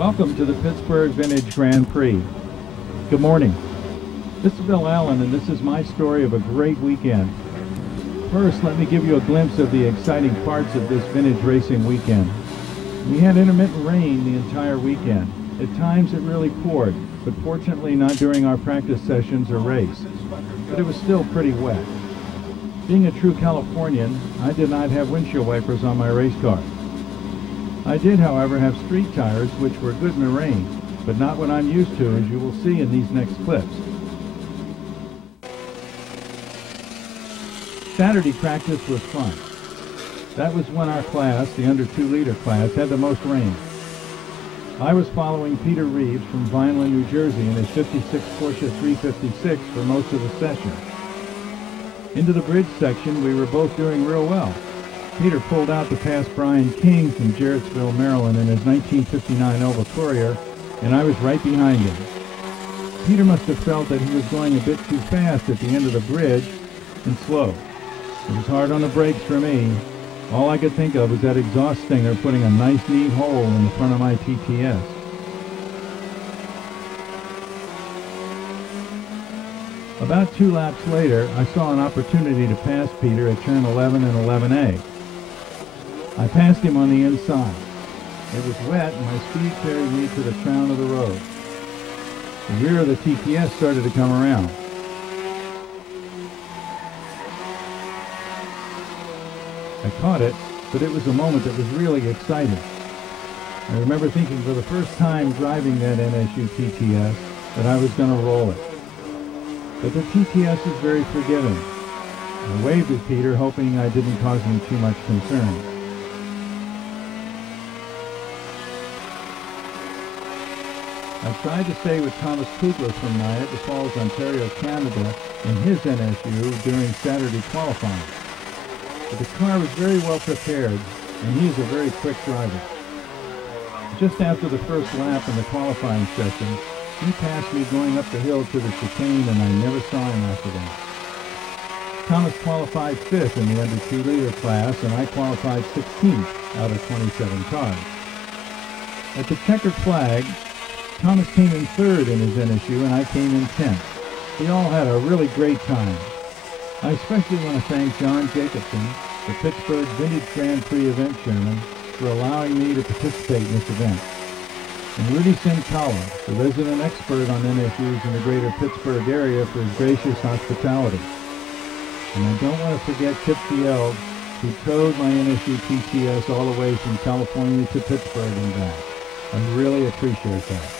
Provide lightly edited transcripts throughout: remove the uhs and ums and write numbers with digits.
Welcome to the Pittsburgh Vintage Grand Prix. Good morning. This is Bill Allen, and this is my story of a great weekend. First, let me give you a glimpse of the exciting parts of this vintage racing weekend. We had intermittent rain the entire weekend. At times it really poured, but fortunately not during our practice sessions or race. But it was still pretty wet. Being a true Californian, I did not have windshield wipers on my race car. I did, however, have street tires, which were good in the rain, but not what I'm used to, as you will see in these next clips. Saturday practice was fun. That was when our class, the under 2 liter class, had the most rain. I was following Peter Reeves from Vineland, New Jersey in his 56 Porsche 356 for most of the session. Into the bridge section, we were both doing real well. Peter pulled out to pass Brian King from Jarrettsville, Maryland in his 1959 Oval Courier, and I was right behind him. Peter must have felt that he was going a bit too fast at the end of the bridge and slow. It was hard on the brakes for me. All I could think of was that exhaust stinger putting a nice neat hole in the front of my TTS. About 2 laps later, I saw an opportunity to pass Peter at turn 11 and 11A. I passed him on the inside. It was wet and my speed carried me to the crown of the road. The rear of the TTS started to come around. I caught it, but it was a moment that was really exciting. I remember thinking for the first time driving that NSU-TTS that I was going to roll it. But the TTS is very forgiving. I waved at Peter, hoping I didn't cause him too much concern. I tried to stay with Thomas Kugler from Niagara Falls, Ontario, Canada, in his NSU during Saturday qualifying. But the car was very well prepared, and he is a very quick driver. Just after the first lap in the qualifying session, he passed me going up the hill to the chicane, and I never saw him after that. Thomas qualified 5th in the under 2 liter class, and I qualified 16th out of 27 cars. At the checkered flag, Thomas came in 3rd in his NSU, and I came in 10th. We all had a really great time. I especially want to thank John Jacobson, the Pittsburgh Vintage Grand Prix event chairman, for allowing me to participate in this event. And Rudy Sincala, the resident expert on NSUs in the greater Pittsburgh area, for his gracious hospitality. And I don't want to forget Kip Field, who towed my NSU TTS all the way from California to Pittsburgh and back. I really appreciate that.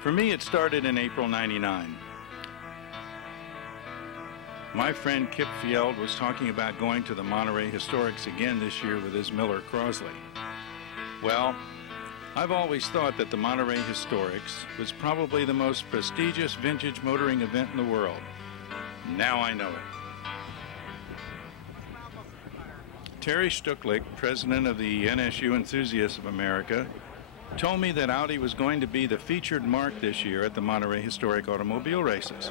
For me, it started in April '99. My friend Kip Field was talking about going to the Monterey Historics again this year with his Miller Crosley. Well, I've always thought that the Monterey Historics was probably the most prestigious vintage motoring event in the world. Now I know it. Terry Stucklick, president of the NSU Enthusiasts of America, told me that Audi was going to be the featured marque this year at the Monterey Historic Automobile Races.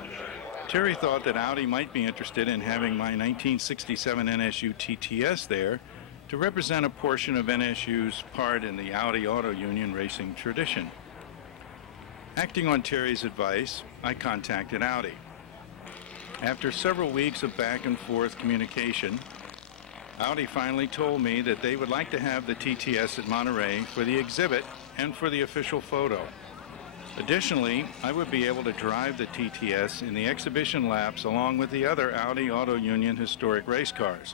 Terry thought that Audi might be interested in having my 1967 NSU-TTS there to represent a portion of NSU's part in the Audi Auto Union racing tradition. Acting on Terry's advice, I contacted Audi. After several weeks of back and forth communication, Audi finally told me that they would like to have the TTS at Monterey for the exhibit and for the official photo. Additionally, I would be able to drive the TTS in the exhibition laps along with the other Audi Auto Union historic race cars.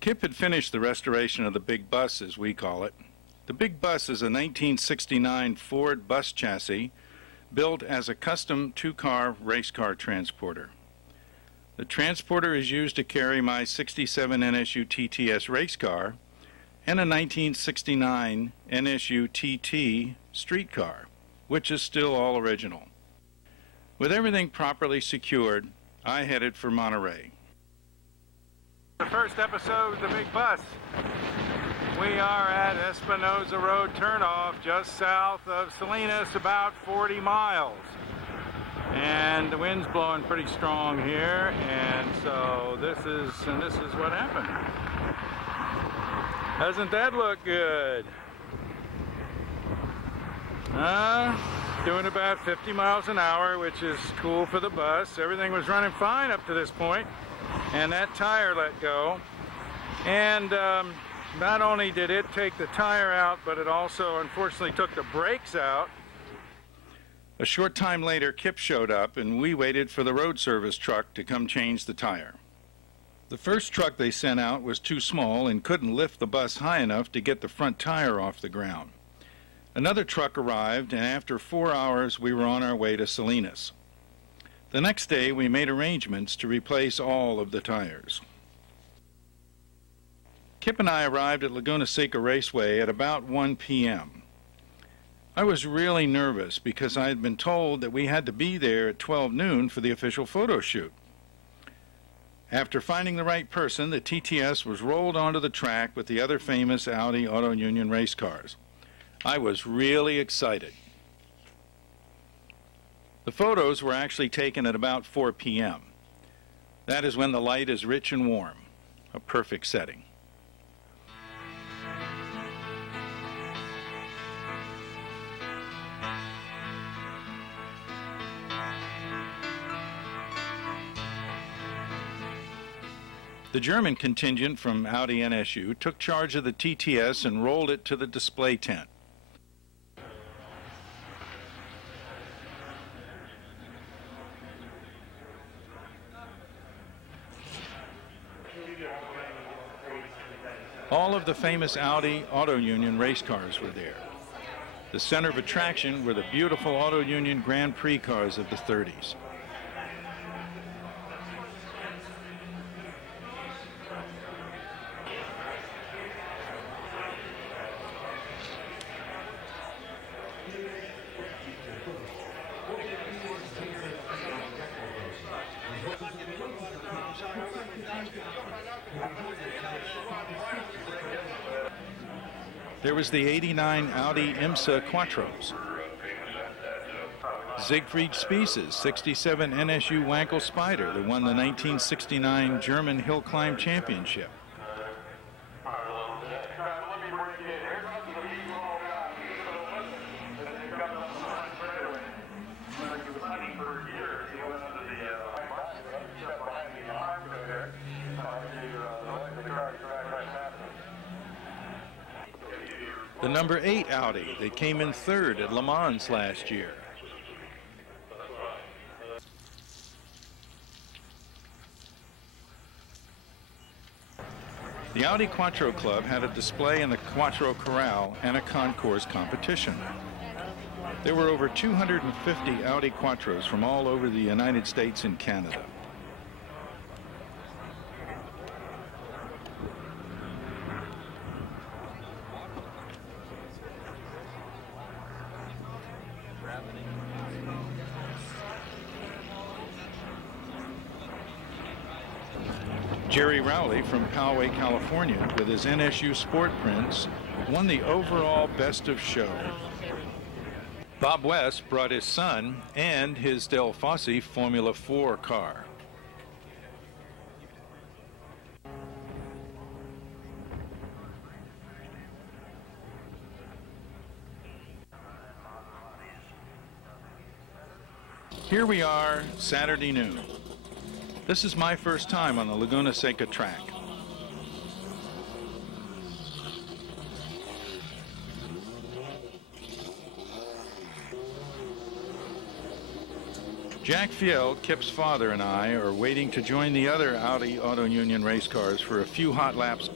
Kip had finished the restoration of the Big Bus, as we call it. The Big Bus is a 1969 Ford bus chassis built as a custom 2-car race car transporter. The transporter is used to carry my 67 NSU-TTS race car and a 1969 NSU-TT street car, which is still all original. With everything properly secured, I headed for Monterey. The first episode of the big bus. We are at Espinosa Road turnoff just south of Salinas, about 40 miles. And the wind's blowing pretty strong here, and so this is what happened. Doesn't that look good? Doing about 50 miles an hour, which is cool for the bus. Everything was running fine up to this point, and that tire let go. And not only did it take the tire out, but it also unfortunately took the brakes out. A short time later, Kip showed up, and we waited for the road service truck to come change the tire. The first truck they sent out was too small and couldn't lift the bus high enough to get the front tire off the ground. Another truck arrived, and after 4 hours, we were on our way to Salinas. The next day, we made arrangements to replace all of the tires. Kip and I arrived at Laguna Seca Raceway at about 1 p.m. I was really nervous because I had been told that we had to be there at 12 noon for the official photo shoot. After finding the right person, the TTS was rolled onto the track with the other famous Audi Auto Union race cars. I was really excited. The photos were actually taken at about 4 p.m. That is when the light is rich and warm, a perfect setting. The German contingent from Audi NSU took charge of the TTS and rolled it to the display tent. All of the famous Audi Auto Union race cars were there. The center of attraction were the beautiful Auto Union Grand Prix cars of the 30s. There was the '89 Audi IMSA Quattros, Siegfried Spiess's '67 NSU Wankel Spider that won the 1969 German Hill Climb Championship. The number 8 Audi that came in third at Le Mans last year. The Audi Quattro Club had a display in the Quattro Corral and a concours competition. There were over 250 Audi Quattros from all over the United States and Canada. Jerry Rowley from Poway, California, with his NSU Sport prints, won the overall Best of Show. Bob West brought his son and his Del Fosse Formula 4 car. Here we are, Saturday noon. This is my first time on the Laguna Seca track. Jack Field, Kip's father, and I are waiting to join the other Audi Auto Union race cars for a few hot laps.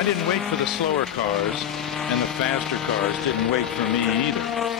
I didn't wait for the slower cars, and the faster cars didn't wait for me either.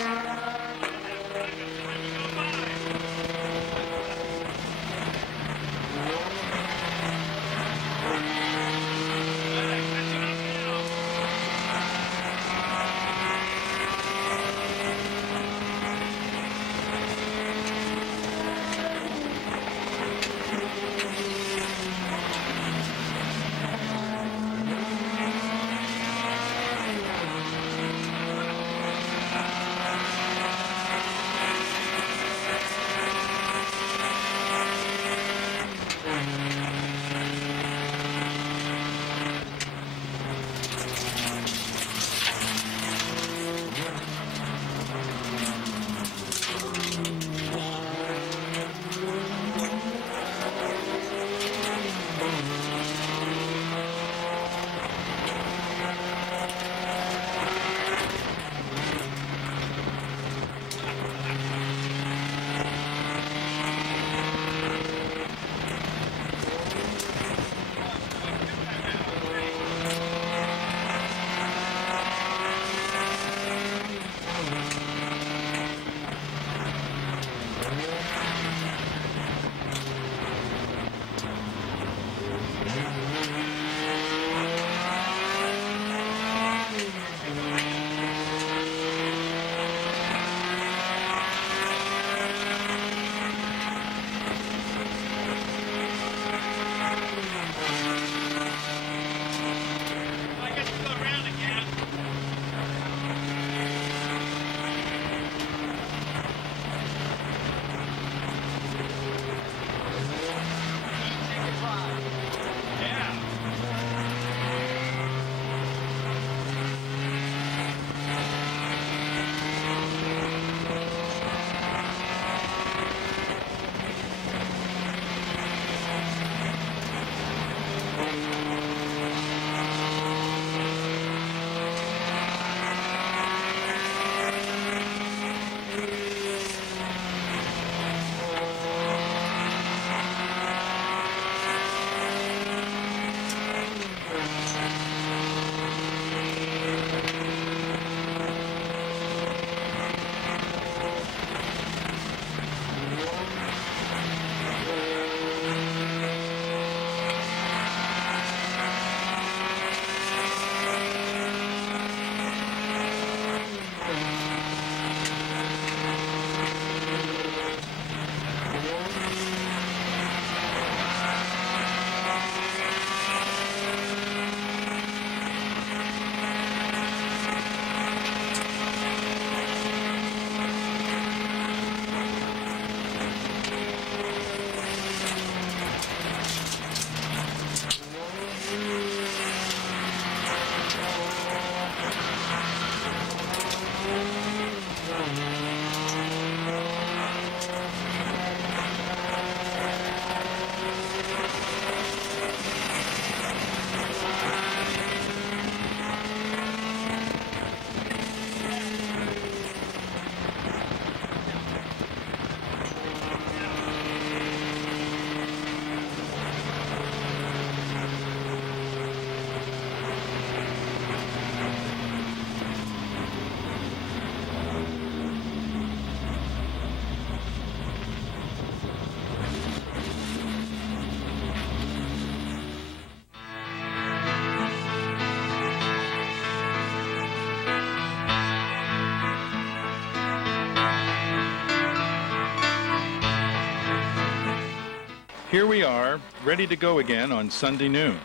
Here we are, ready to go again on Sunday noon.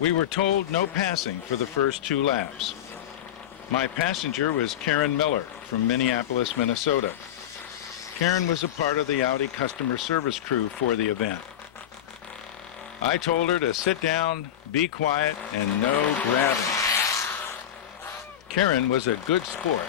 We were told no passing for the first 2 laps. My passenger was Karen Miller from Minneapolis, Minnesota. Karen was a part of the Audi customer service crew for the event. I told her to sit down, be quiet, and no grabbing. Karen was a good sport